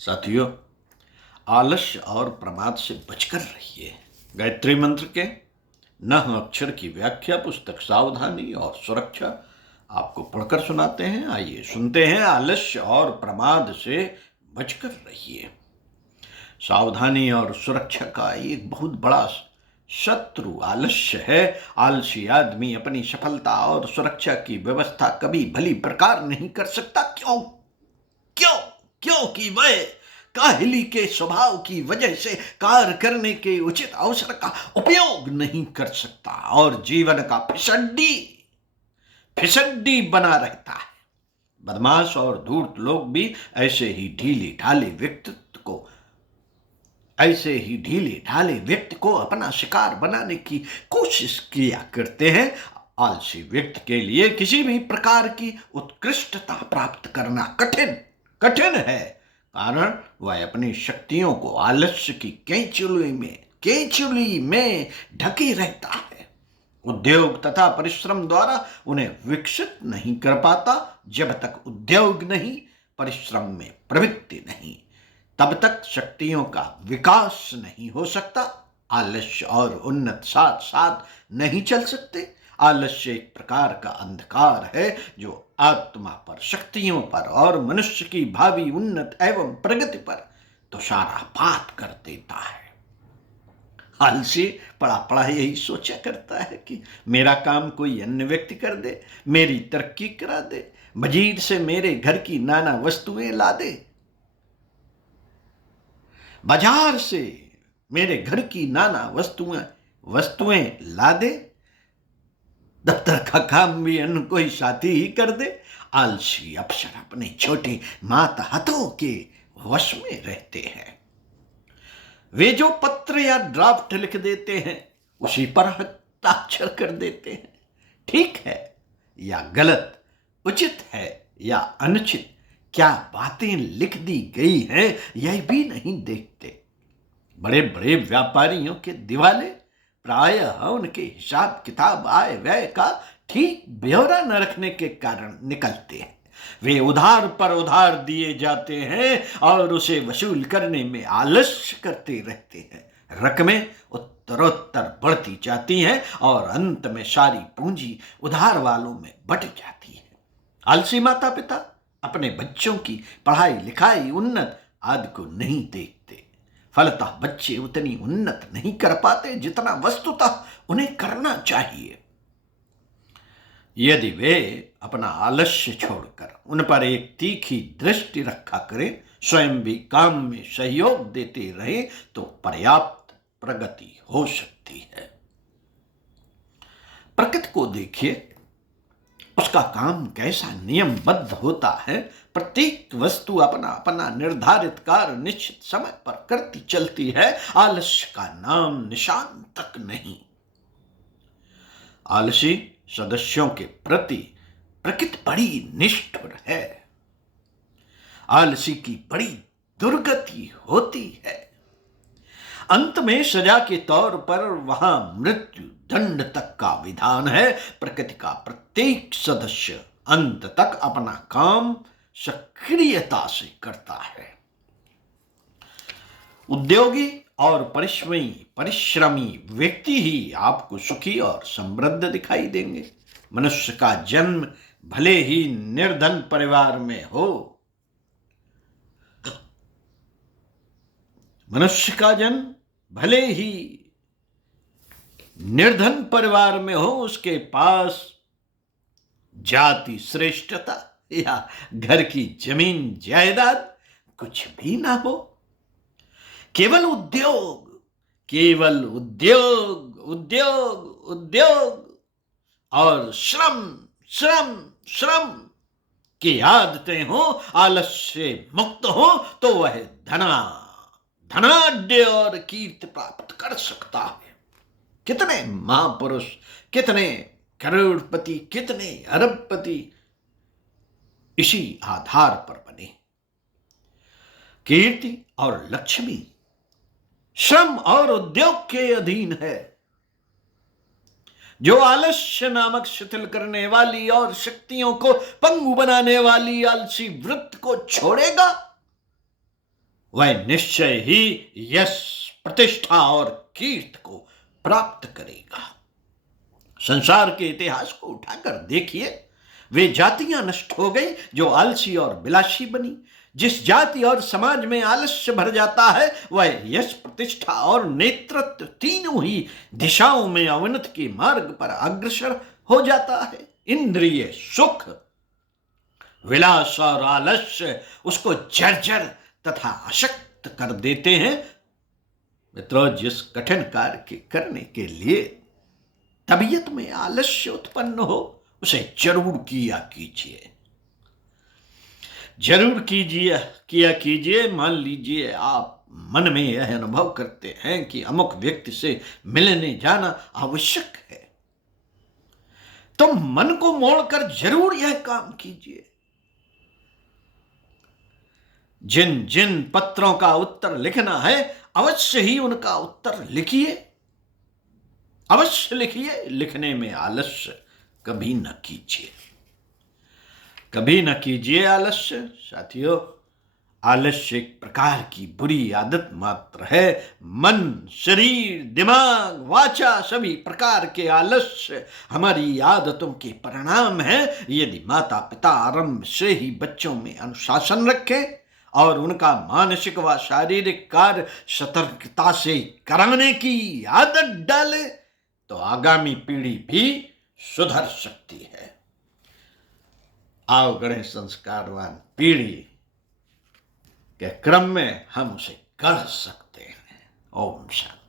साथियों, आलस्य और प्रमाद से बचकर रहिए। गायत्री मंत्र के 9 अक्षर की व्याख्या पुस्तक सावधानी और सुरक्षा आपको पढ़कर सुनाते हैं। आइए सुनते हैं। आलस्य और प्रमाद से बचकर रहिए। सावधानी और सुरक्षा का एक बहुत बड़ा शत्रु आलस्य है। आलसी आदमी अपनी सफलता और सुरक्षा की व्यवस्था कभी भली प्रकार नहीं कर सकता। क्यों? क्यों? क्योंकि वह काहली के स्वभाव की वजह से कार्य करने के उचित अवसर का उपयोग नहीं कर सकता और जीवन का फिसड्डी बना रहता है। बदमाश और धूर्त लोग भी ऐसे ही ढीले ढाले व्यक्ति को अपना शिकार बनाने की कोशिश किया करते हैं। आलसी व्यक्ति के लिए किसी भी प्रकार की उत्कृष्टता प्राप्त करना कठिन है, कारण वह अपनी शक्तियों को आलस्य की केंचुली में ढके रहता है। उद्योग तथा परिश्रम द्वारा उन्हें विकसित नहीं कर पाता। जब तक उद्योग नहीं, परिश्रम में प्रवृत्ति नहीं, तब तक शक्तियों का विकास नहीं हो सकता। आलस्य और उन्नत साथ साथ नहीं चल सकते। आलस्य एक प्रकार का अंधकार है जो आत्मा पर, शक्तियों पर और मनुष्य की भावी उन्नत एवं प्रगति पर तुषारपात कर देता है। आलसी पड़ा यही सोचा करता है कि मेरा काम कोई अन्य व्यक्ति कर दे, मेरी तरक्की करा दे, मजीद से मेरे घर की नाना वस्तुएं ला दे, बाजार से मेरे घर की नाना वस्तुएं ला दे, दफ्तर का काम भी अन्य कोई साथी ही कर दे। आलसी अफसर अपने छोटे मातहतों के वश में रहते हैं। वे जो पत्र या ड्राफ्ट लिख देते हैं उसी पर हस्ताक्षर कर देते हैं। ठीक है या गलत, उचित है या अनुचित, क्या बातें लिख दी गई हैं यह भी नहीं देखते। बड़े बड़े व्यापारियों के दिवाले प्रायः उनके हिसाब किताब, आय व्यय का ठीक ब्यौरा न रखने के कारण निकलते हैं। वे उधार पर उधार दिए जाते हैं और उसे वसूल करने में आलस्य करते रहते हैं। रकमें उत्तरोत्तर बढ़ती जाती हैं और अंत में सारी पूंजी उधार वालों में बट जाती है। आलसी माता पिता अपने बच्चों की पढ़ाई लिखाई, उन्नत आदि को नहीं देखते। फलतः बच्चे उतनी उन्नत नहीं कर पाते जितना वस्तुतः उन्हें करना चाहिए। यदि वे अपना आलस्य छोड़कर उन पर एक तीखी दृष्टि रखा करें, स्वयं भी काम में सहयोग देते रहे, तो पर्याप्त प्रगति हो सकती है। प्रकृति को देखिए, उसका काम कैसा नियमबद्ध होता है। प्रत्येक वस्तु अपना निर्धारित कार्य निश्चित समय पर करती चलती है। आलस्य का नाम निशान तक नहीं। आलसी सदस्यों के प्रति प्रकृति बड़ी निष्ठुर है। आलसी की बड़ी दुर्गति होती है। अंत में सजा के तौर पर वहां मृत्यु दंड तक का विधान है। प्रकृति का प्रत्येक सदस्य अंत तक अपना काम सक्रियता से करता है। उद्योगी और परिश्रमी व्यक्ति ही आपको सुखी और समृद्ध दिखाई देंगे। मनुष्य का जन्म भले ही निर्धन परिवार में हो, उसके पास जाति श्रेष्ठता या घर की जमीन जायदाद कुछ भी ना हो। केवल उद्योग और श्रम की आदतें हो, आलस्य से मुक्त हो, तो वह धनाढ्य और कीर्ति प्राप्त कर सकता है। कितने महापुरुष, कितने करोड़पति, कितने अरबपति इसी आधार पर बने। कीर्ति और लक्ष्मी श्रम और उद्योग के अधीन है। जो आलस्य नामक शिथिल करने वाली और शक्तियों को पंगु बनाने वाली आलसी वृत्ति को छोड़ेगा, वह निश्चय ही यश, प्रतिष्ठा और कीर्ति को प्राप्त करेगा। संसार के इतिहास को उठाकर देखिए, वे जातियां नष्ट हो गई जो आलसी और विलासी बनी। जिस जाति और समाज में आलस्य भर जाता है वह यश, प्रतिष्ठा और नेतृत्व तीनों ही दिशाओं में अवनति के मार्ग पर अग्रसर हो जाता है। इंद्रिय सुख, विलास और आलस्य उसको जर्जर तथा अशक्त कर देते हैं। मित्रों, जिस कठिन कार्य के करने के लिए तबीयत में आलस्य उत्पन्न हो उसे जरूर किया कीजिए, जरूर कीजिए, किया कीजिए। मान लीजिए आप मन में यह अनुभव करते हैं कि अमुक व्यक्ति से मिलने जाना आवश्यक है, तो मन को मोड़कर जरूर यह काम कीजिए। जिन जिन पत्रों का उत्तर लिखना है अवश्य ही उनका उत्तर लिखिए, अवश्य लिखिए। लिखने में आलस्य कभी न कीजिए, कभी न कीजिए आलस्य। साथियों, आलस्य एक प्रकार की बुरी आदत मात्र है। मन, शरीर, दिमाग, वाचा सभी प्रकार के आलस्य हमारी आदतों के परिणाम है। यदि माता पिता आरंभ से ही बच्चों में अनुशासन रखें और उनका मानसिक व शारीरिक कार्य सतर्कता से कराने की आदत डाले तो आगामी पीढ़ी भी सुधर सकती है। आओ गणेश संस्कारवान पीढ़ी के क्रम में हम उसे कर सकते हैं। ओम शांति।